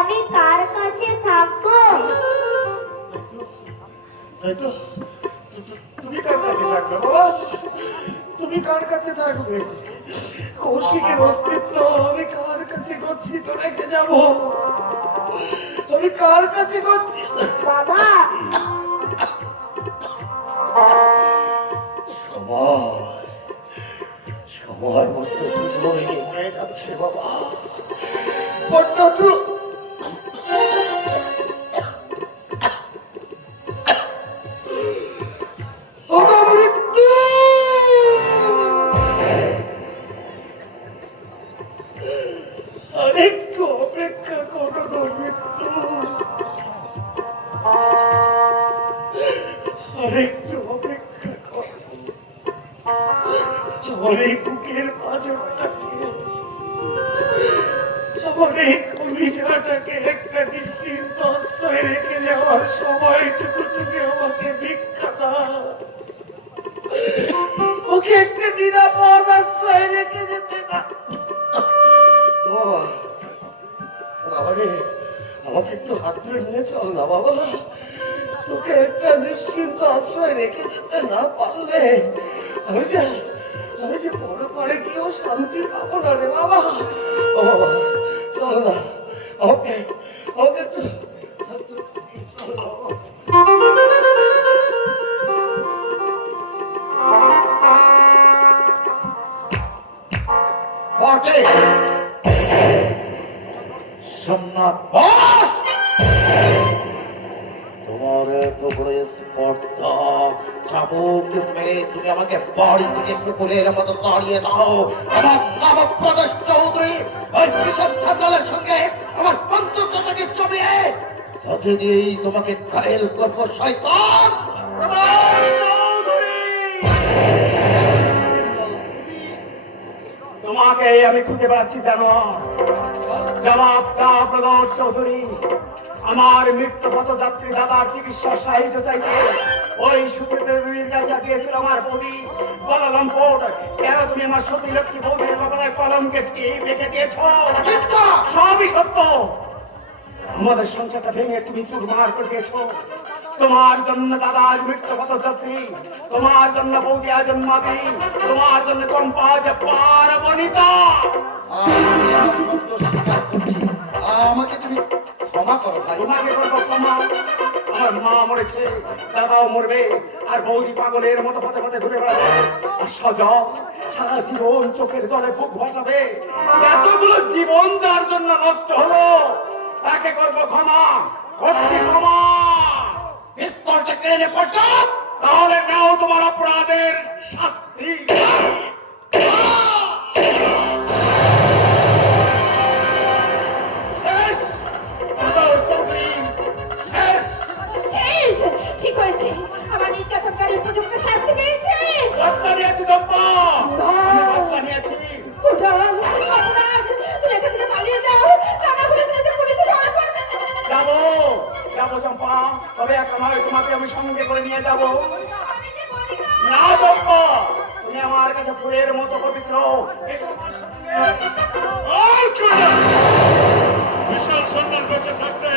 আমি কার কাছে থাকবো? তাই তো, তুমি কার কাছে থাকবে বাবা? তুমি কার কাছে থাকবে? কৌশিকের অস্তিত্ব আমি কার কাছে গচ্ছিত রেখে যাব? আমি কার কাছে গচ্ছিত? বাবা, সময় সময় বড্ড দ্রুত হয়ে যাচ্ছে বাবা, বড্ড দ্রুত। আরেকটু অপেক্ষা করো গো মৃত্যু, আরেকটু অপেক্ষা করো। আমার এই বুকের পাঁজরটাকে, আমার এই কলিজাটাকে একটা নিশ্চিন্ত আশ্রয় রেখে যাওয়ার সময়টুকু তুমি আমাকে ভিক্ষা দাও। ওকে একটা নিরাপদ আশ্রয় রেখে যেতে না। বাবা, বাবা রে, আমাকে একটু হাত ধরে নিয়ে চল না বাবা। তোকে একটা নিশ্চিন্ত আশ্রয় রেখে যেতে না পারলে আমি যে বড় পাড়ে গিয়েও শান্তি পাবো না রে বাবা। ও বাবা, চল না, আমাকে একটু হাত ধরে নিয়ে চল না বাবা। বটে সোমনাথ বস, তোমার এত বড় স্পর্ধা, চাবুক মেরে তুমি আমাকে বাড়ি থেকে পুকুরের মতো তাড়িয়ে দাও। আমার নাম প্রকাশ চৌধুরী, ওই কিশোর ছাত্রালের সঙ্গে আমার বন্ধুত্বটাকে জমিয়ে তাকে দিয়েই তোমাকে ঘায়েল করবো শয়তান। তোমাকে আমি খুঁজে বেড়াচ্ছি জানো? জবাব দাও প্রদোষ চৌধুরী। আমার মৃত্যু পথযাত্রী দাদার চিকিৎসার সাহায্য চাইতে ওই সুচিত্রের কাছে গিয়েছিল আমার বৌদি বলালাম কোট। কেন তুমি আমার সতী লক্ষ্মী বৌদির কপালের কলমকে রেখে দিয়েছ? সবই সত্য। আমাদের সংসারটা ভেঙে তুমি চুরমার করে দিয়েছ। তোমার জন্য দাদা আজ মৃত্যু পথযাত্রী, তোমার জন্য বৌদি আজ জন্মাদি, তোমার জন্য চম্পা আজ পার্বণিতা। আমাকে তুমি ক্ষমা করো ভাই। তোমাকে করবো ক্ষমা? আমার মা মরেছে, দাদাও মরবে, আর বৌদি পাগলের মতো পথে পথে ঘুরে বেড়াবে। আর সজল সারা জীবন চোখের জলে বুক ভাসাবে। এতগুলো জীবন যার জন্য নষ্ট হলো তাকে করবো ক্ষমা, করছি ক্ষমা। পিস্তলটা কেড়ে পড়ো, তাহলে নাও তোমার অপরাধের শাস্তি। শেষ প্রদোষ চৌধুরী, শেষ। শেষ। ঠিক হয়েছে, আমার নির্যাতনকারী উপযুক্ত শাস্তি পেয়েছে। বাচ্চা নিয়েছি চম্পা, আমি বাচ্চা নিয়েছি। উড়ান, সর্বনাশ, তুমি এখান থেকে পালিয়ে যাও, তা না হলে তুমি যে পুলিশে ধরা পড়বে। যাবো যাবো চম্পা, তবে একা নয়, তোমাকে আমি সঙ্গে করে নিয়ে যাবো। আমি যে বলি না। না চম্পা, তুমি আমার কাছে ফুলের মতো পবিত্র। এসো আমার সঙ্গে। বিশাল সম্মান বেঁচে থাকতে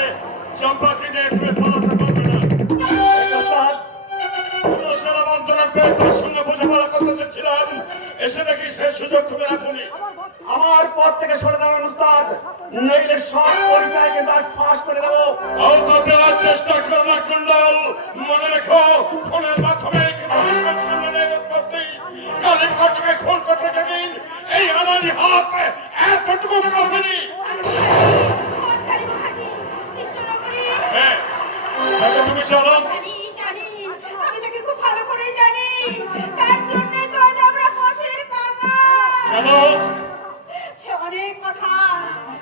চম্পাকে নিয়ে তুমি পালাতে পারবে না। এই ওস্তাদ, সারা মন্ত্রণার পেয়ে তার সঙ্গে বোঝাপড়া করতে চেয়েছিলাম, এসে দেখি সেই সুযোগ তুমি রাখুনি। আমার পথ থেকে সরে দাঁড়ান উস্তাদ, নইলে সব পরিচয় কিন্তু আজ ফাঁস করে দেবো। আওতা দেওয়ার চেষ্টা করো না কুণ্ডল, মনে রেখো খুনের মাধ্যমে কিন্তু বিশাল সম্মানে করতেই কালীর কাছে খুন করতে যেদিন এই আনানি হাত এতটুকু কাঁপেনি। সরকারি মহাজি, কৃষ্ণনগরী। হ্যাঁ, আচ্ছা তুমি চলো। জানি, জানি, আমি তাকে খুব ভালো করে জানি। তার জন্যই তো আজ আমরা পথের কাকা। কেন? সে অনেক কথা।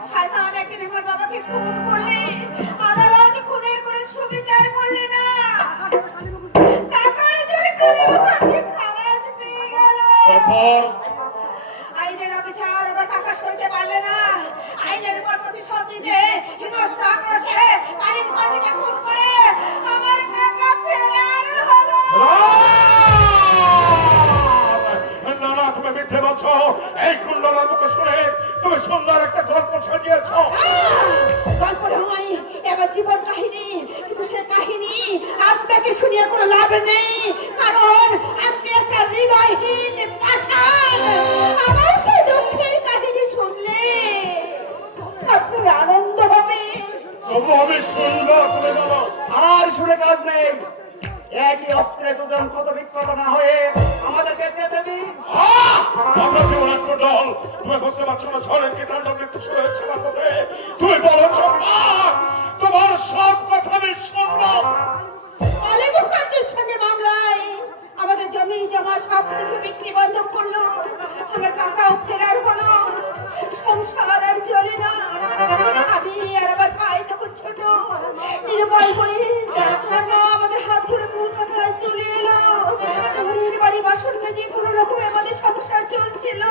শয়তান একদিন আমার বাবাকে খুন করলে, আদালত খুনের কোনো সুবিচার করলে না। টাকার জোরে কালী মুখার্জি খালাস পেয়ে গেল। তারপর আইনের অবিচার এবার কাকা সইতে পারলে না। আইনের উপর প্রতিশোধ নিতে হিংস্র আক্রোশে কালী মুখার্জিকে খুন করে আমার কাকা ফেরার হলো। না, তুমি মিথ্যে বলছো। এই কুণ্ডলার মুখে শুনে তুমি সুন্দর একটা গল্প সাজিয়েছ। নিয়ে কোনো লাভ নেই, কারণ আপনি একটা হৃদয়হীন পাষাণ। আমার সেই দুঃখের কাহিনী শুনলে আপনার আনন্দ হবে। তবু আমি সুন্দর করে বলো। আর শুনে কাজ নেই, একই অস্ত্রে দুজন কত বিক্ষত না হয়ে আমাদেরকে যেতে দিন। তুমি বুঝতে পারছো না ঝড়ের কি তাণ্ডব নৃত্য শুরু হয়েছে আমার পথে? তুমি বলো চম্পা, তোমার সব কথা আমি শুনবো। কালী মুখার্জির সঙ্গে মামলায় আমাদের জমি জমা সব কিছু বিক্রি বন্ধ করলো। আমার কাকা ফেরার হলো, সংসার আর চলে না। আমি আর আমার ভাই তখন ছোট নির্ভয় হয়ে আমার মা আমাদের হাত ধরে কলকাতায় চলে এলো। ঘরের বাড়ি বাসন মেজে কোনো রকমে আমাদের সংসার চলছিল।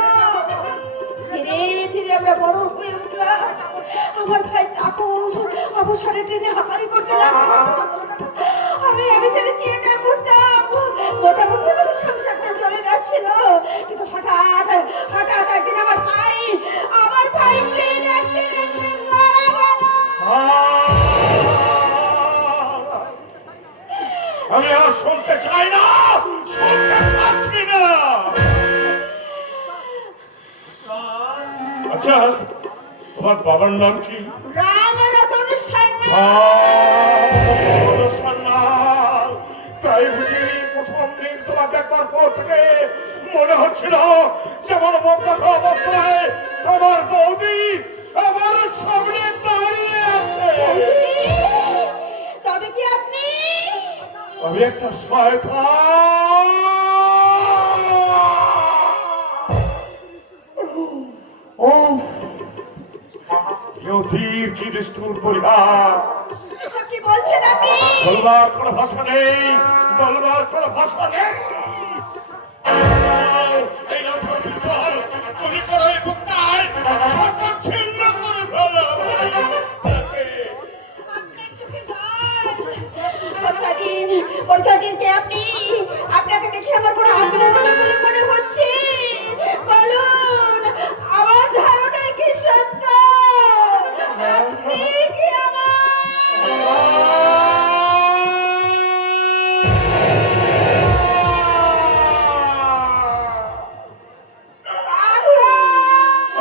ধীরে ধীরে আমরা বড় হয়ে উঠলাম। আমার ভাই তাপস অবসরে ট্রেনে হাঁপানি করতে লাগলো। আমি আগে ছেড়ে থিয়েটার করতাম, মোটামুটি আমাদের সংসারটা চলে যাচ্ছিল। কিন্তু হঠাৎ হঠাৎ একদিন আমার ভাই ট্রেন অ্যাক্সিডেন্টে মারা গেল। আমি আর শুনতে চাই না, শুনতে পাচ্ছি না। আচ্ছা, তোমার বাবার নাম কি? রামরতন সান্যাল। সান্যাল। তাই বুঝি প্রথম দিন তোমার দেখবার পর থেকে মনে হচ্ছিল যেমন মগ্ন অবস্থায় আমার বৌদি আমার সামনে দাঁড়িয়ে আছে। তবে কি আপনি? আমি একটা শয়তান। উফ, ইউথির কি নিষ্ঠুর পরিহাস। এসব কি বলছেন আপনি? বলবার কোনো ভাষা নেই, বলবার কোনো ভাষা নেই। এই নাও ধর পিস্তল, গুলি করো এই বুকটায়, সকল ছিন্ন করে ফেলো। আপনার চোখে জল। পরদিন কে আপনি? আপনাকে দেখে আমার কোনো আপন বলে মনে হচ্ছে। বলুন, আমার ধারণা কি সত্য? আপনি কি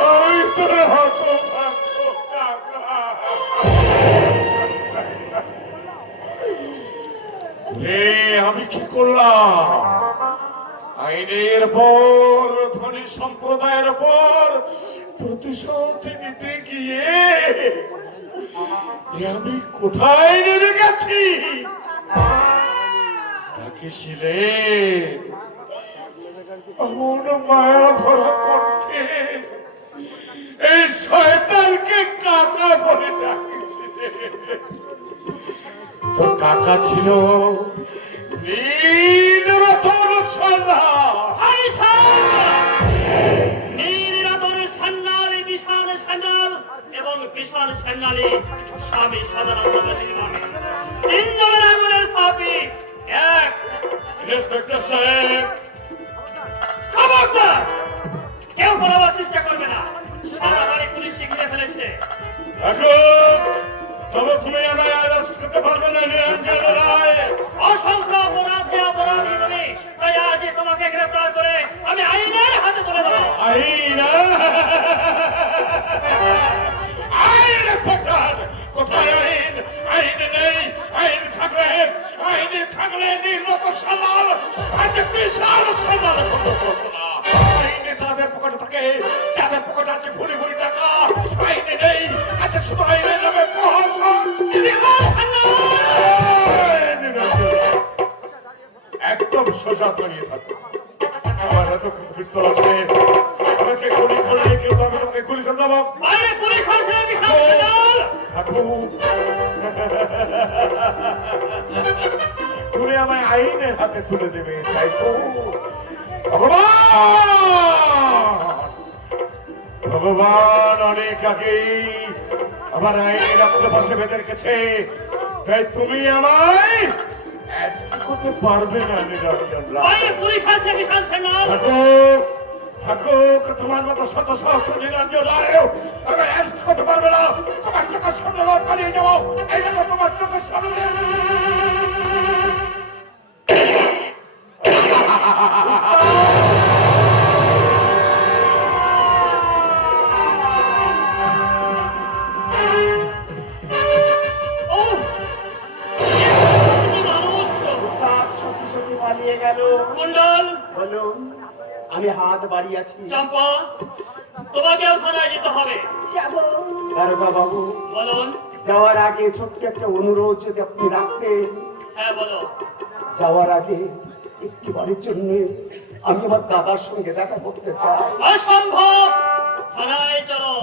ওই তোর হতভাগ্য কাকা। আমি কি করলাম? আইনের পর ধনী সম্প্রদায়ের পর প্রতিশোধ নিতে গিয়ে আমি কোথায় নেমে গেছি? ডাকিছিলেন এমন মায়া ভরা কণ্ঠে, এই শয়তানকে কাকা বলে ডাকিছিলেন। তো কাকা ছিল নীলরতন সান্যাল। নীলরতন সান্যাল, বিশাল সান্যাল এবং বিশাল সান্যালী স্বামী সদানন্দ নামে তিনজনের আঙুলের ছাপি এক। ইন্সপেক্টর সাহেব, খবরদার, কেউ বলাবার চেষ্টা করবে না। সারা বাড়ি পুলিশ ঘিরে ফেলেছে। তবে তুমি আমায় অ্যারেস্ট করতে পারবে না নিরঞ্জন রায়। অসংখ্য অপরাধে অপরাধী তুমি, তাই আজই তোমাকে গ্রেফতার করে আমি আইনের হাতে তুলে দেবো। আইন? আইন ইন্সপেক্টর, কোথায় আইন? আইন নেই। আইন থাকলে নীলরতন সান্যাল আজ বিশাল সান্যাল করতো না। আইনে তাদের পকেটে থাকে যাদের পকেটে আছে ভুরি ভুরি টাকা। আইনে নেই, আচ্ছা শুধু আইনের নামে একদম সোজা দাঁড়িয়ে থাকো। আমার এত পিস্তল আছে, আমাকে গুলি করলে কেউ আমি তোমাকে গুলি করে দেবো। বাইরে পুলিশ আসে, বিশাল সান্যাল। থাকুক, তুমি আমায় আইনের হাতে তুলে দেবে, তাই তো? ভগবান অনেক আগেই আমার আইনের আত্মপাশে বেঁধে রেখেছে, তাই তুমি আমায় করতে পারবে না নিরঞ্জন রায়। বাইরে পুলিশ আসে, বিশাল সান্যাল। থাকুক, তোমার মতো শত সহস্র নিরঞ্জন রায় আমি অ্যারেস্ট করতে পারবে না। তোমার চোখের সামনে পালিয়ে যাবো, এই দেখো তোমার চোখের সামনে। হাত বাড়িয়েছি। চম্পা, তোমাকেও থানায় যেতে হবে। যাবো। দারোগা বাবু, বলুন। যাওয়ার আগে ছোট্ট একটা অনুরোধ যদি আপনি রাখতেন। হ্যাঁ বলো। যাওয়ার আগে একটিবারের জন্য আমি আমার দাদার সঙ্গে দেখা করতে চাই। অসম্ভব, থানায় চলো।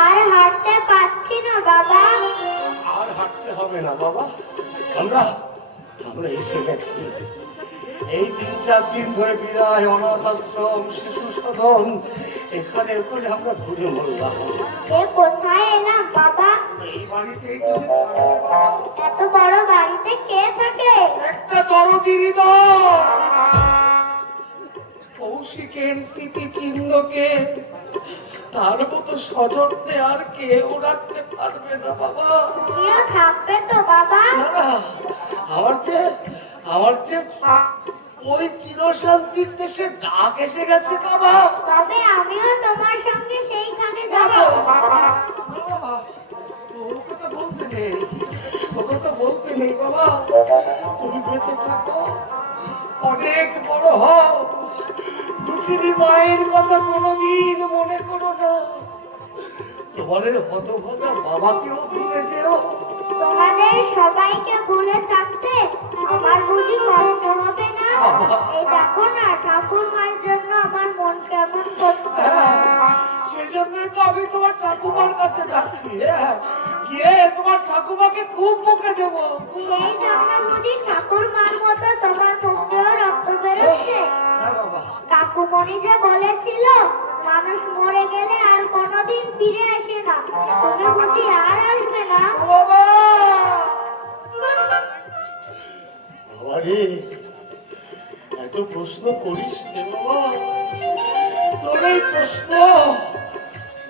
আর হাঁটতে পারছি না বাবা। আর হাঁটতে হবে না বাবা, আমরা আমরা এসে গেছি। এই 3-4 দিন ধরে বিদায়, অনাথ আশ্রম, শিশু সদন, এখানে ওখানে আমরা ঘুরে মরলাম। এ কোথায় এলাম বাবা? এই বাড়িতেই তুমি থাকবে বাবা। এত বড় বাড়িতে কে থাকে? একটা দরদি হৃদয়, কৌশিকের স্মৃতিচিহ্নকে তার মতো সযত্নে আর কেউ রাখতে পারবে না বাবা। তুমিও থাকবে তো বাবা? না না, আমার যে ওই চিরশান্তির দেশে ডাক এসে গেছে বাবা। তবে আমিও তোমার সঙ্গে সেইখানে যাব। ও কথা বলতে নেই, ও কথা বলতে নেই বাবা। তুমি বেঁচে থাকো, অনেক বড় হও, দুঃখিনী মায়ের কথা কোনোদিন মনে করো না। তোমার হতভাগা বাবাকেও ভুলে যেও। তোমাদের সবাইকে ভুলে থাকতে আমার বুঝি কষ্ট হবে না? এই দেখো না, ঠাকুর মায়ের জন্য আমার মন কেমন করছে। সেই জন্যই তো আমি তোমার ঠাকুমার কাছে যাচ্ছি। গিয়ে তোমার ঠাকুমাকে খুব বকে দেবো। সেই জন্য বুঝি ঠাকুর মার মতো তোমার মুখ দিয়েও রক্ত বেরোচ্ছে? হ্যাঁ বাবা। কাকুমণি যে বলেছিল মানুষ মরে গেলে আর কোনোদিন ফিরে আসে না, তুমি বুঝি আর আসবে না? ও বাবা, বাবা রে, এত প্রশ্ন করিস রে বাবা। তোর এই প্রশ্ন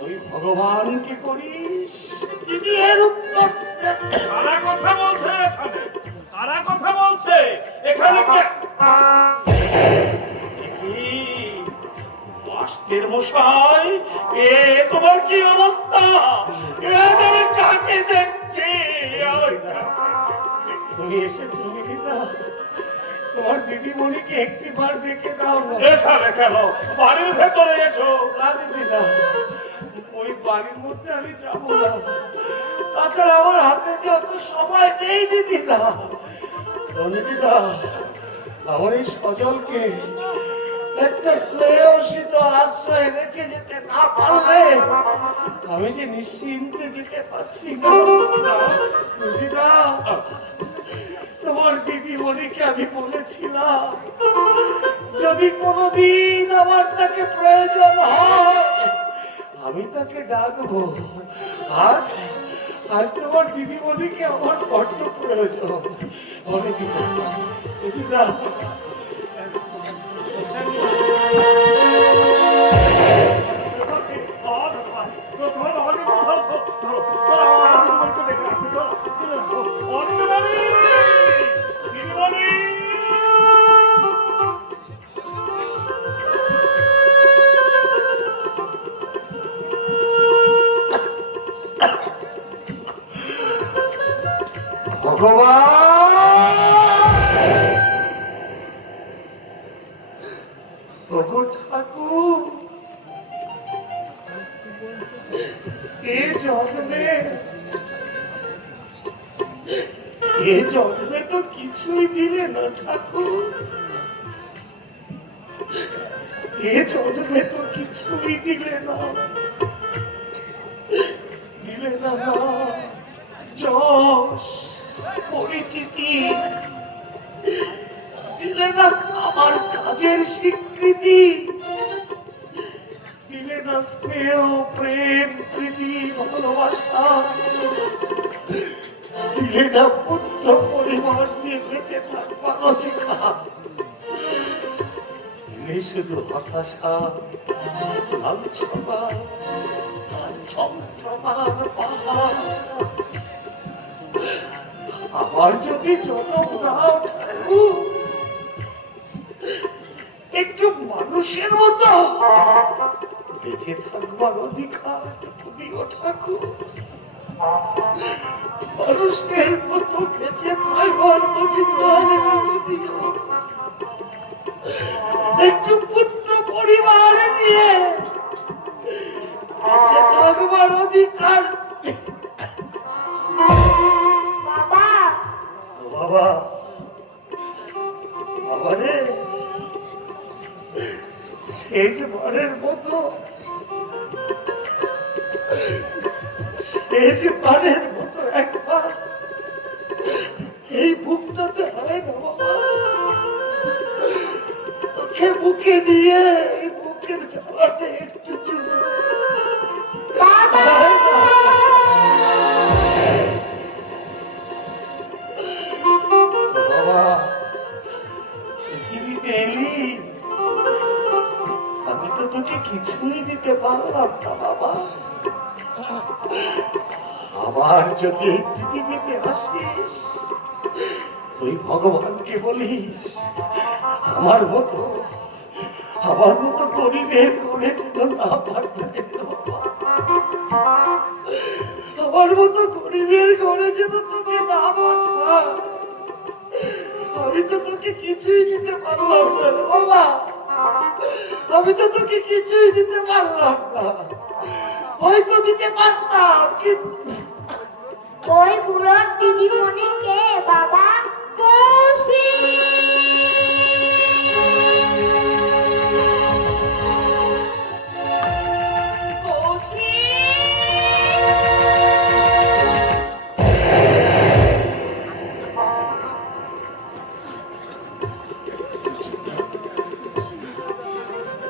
ওই ভগবানকে করিস, তিনি এর উত্তর দেবেন। তারা কথা বলছে এখানে, তারা কথা বলছে এখানে মাস্টার মশাই, এ তোমার কি অবস্থা? এ আমি কাকে দেখছি? তুমি এসেছো দিদিদা, তোমার দিদিমণিকে একটিবার ডেকে দাও না। এখানে কেন? বাড়ির ভেতরে এসো। না দিদিদা, ওই বাড়ির মধ্যে আমি যাবো না। তাছাড়া আমার হাতে যে অত সময় নেই দিদিদা। ও দিদিদা, আমার এই সজলকে একটা স্নেহশীত আশ্রয় রেখে যেতে না পারলে আমি যে নিশ্চিন্তে যেতে পারছি না। দিদিদা, তোমার দিদিমণিকে আমি বলেছিলাম যদি কোনোদিন আমার তাকে প্রয়োজন হয় আমি তাকে ডাকবো। আজ আজ তোমার দিদিমণিকে আমার বড্ড প্রয়োজন। বলে দিদিদা, ভগবান, ওগো ঠাকুর, এ জন্মে তো কিছুই দিলে না ঠাকুর। এ জন্মে তো কিছুই দিলে না, দিলে না যশ, পরিচিতি, দিলে না আমার কাজের স্বীকৃতি, দিলে না স্নেহ, প্রেম, প্রীতি, ভালোবাসা, দিলে না পুত্র পরিবার নিয়ে বেঁচে থাকবার অধিকার, দিলে শুধু হতাশা, লাঞ্ছনা আর যন্ত্রণার পাহাড়। আমার যদি জনম দাও ঠাকুর, একটু মানুষের মতো বেঁচে থাকবার অধিকার দিও ঠাকুর। মানুষের মতো বেঁচে থাকবার অধিকার দিও। একটু পুত্র পরিবার নিয়ে বেঁচে থাকবার অধিকার। বাবা বাবা, বাবা রে, শেষবারের মতো একবার এই বুকটাতে হয় না বাবা, তোকে বুকে নিয়ে এই বুকের জ্বালাতে একটু চুমু। বাবা বাবা, পৃথিবীতে এলি, আমি তো তোকে কিছুই দিতে পারলাম না বাবা। আবার যদি এই পৃথিবীতে আসিস, তুই ভগবানকে বলিস আমার মতো গরিবের করে যেন না পাঠায় বাবা। আমার মতো গরিবের ঘরে যেন তোকে না পাঠায়। আমি তো তোকে কিছুই দিতে পারলাম না রে বাবা, আমি তো তোকে কিছুই দিতে পারলাম না। হয়তো দিতে পারতাম, কিন্তু ওই বুড়োর দিদিমণি কে বাবা? কৌশিক!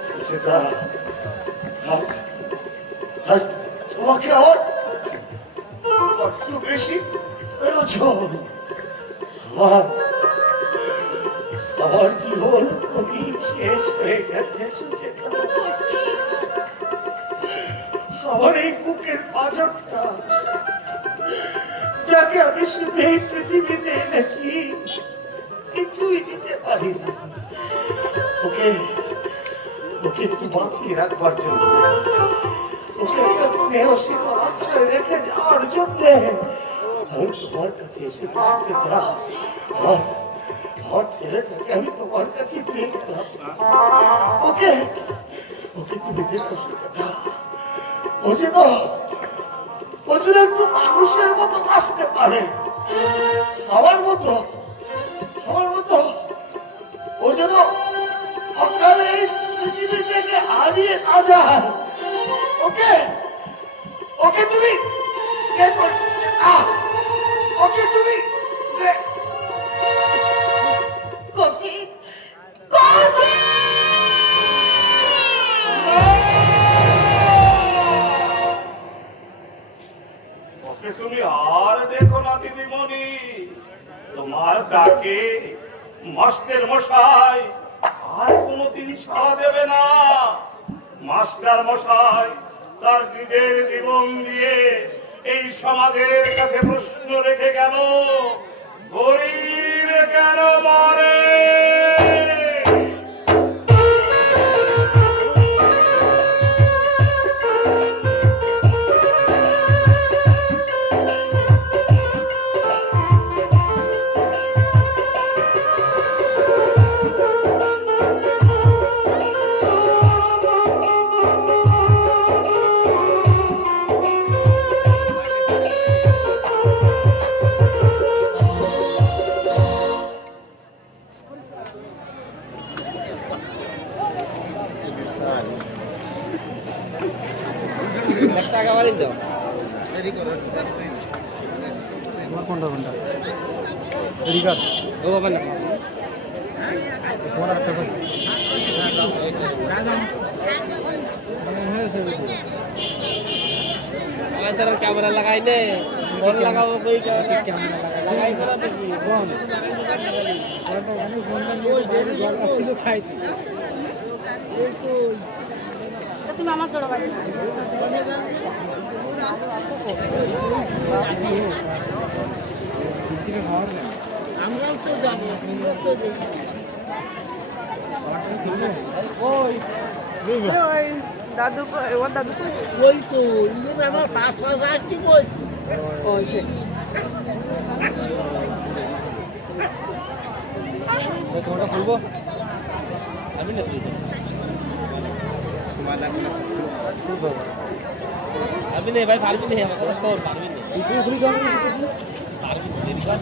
সুচেতা, আজ তোমাকে আমার বড্ড বেশি প্রয়োজন। আমার জীবন প্রদীপ শেষ হয়ে গেছে সুচেতা। আমার এই বুকের পাঁজরটা, যাকে আমি শুধু এই পৃথিবীতে এনেছি, কিছুই দিতে পারি না। ওকে একটু বাঁচিয়ে রাখবার জন্য, ওকে একটা স্নেহ শীতল আশ্রয় রেখে যাওয়ার জন্য আমি তোমার কাছে এসেছি সুচেতা। আমার ছেলেটাকে আমি তোমার কাছে দিয়ে গেলাম। ওকে তুমি দেখো সুচেতা, ও যেন একটু মানুষের মতো বাঁচতে পারে, আমার মতো। ও যেন অকালে এই পৃথিবী থেকে হারিয়ে না যায়। ওকে তুমি দেখো না, ওকে তুমি কৌশিক! কৌশিক! ওকে তুমি আর দেখো না দিদিমণি, তোমার ডাকে মাস্টার মশাই আর কোনোদিন সাড়া দেবে না। মাস্টার মশাই তার নিজের জীবন দিয়ে এই সমাজের কাছে প্রশ্ন রেখে গেল, গরিব কেন মরে? कैमरा लगाई ले फोन लगाओ कोई कैमरा लगाई करा देखी फोन তুমি আমার জন্য বাড়ি আমরাও তো যাবো দাদু ওর দাদু ওই তো ইয়ে আমার পাঁচ আসছি কই ও সে তোমাটা খুলবো আমি না তুই পারবি না ভাই পারবি না আমার কথা শোন পারবি না তুই খুলি দাও পারবি না দেরি কর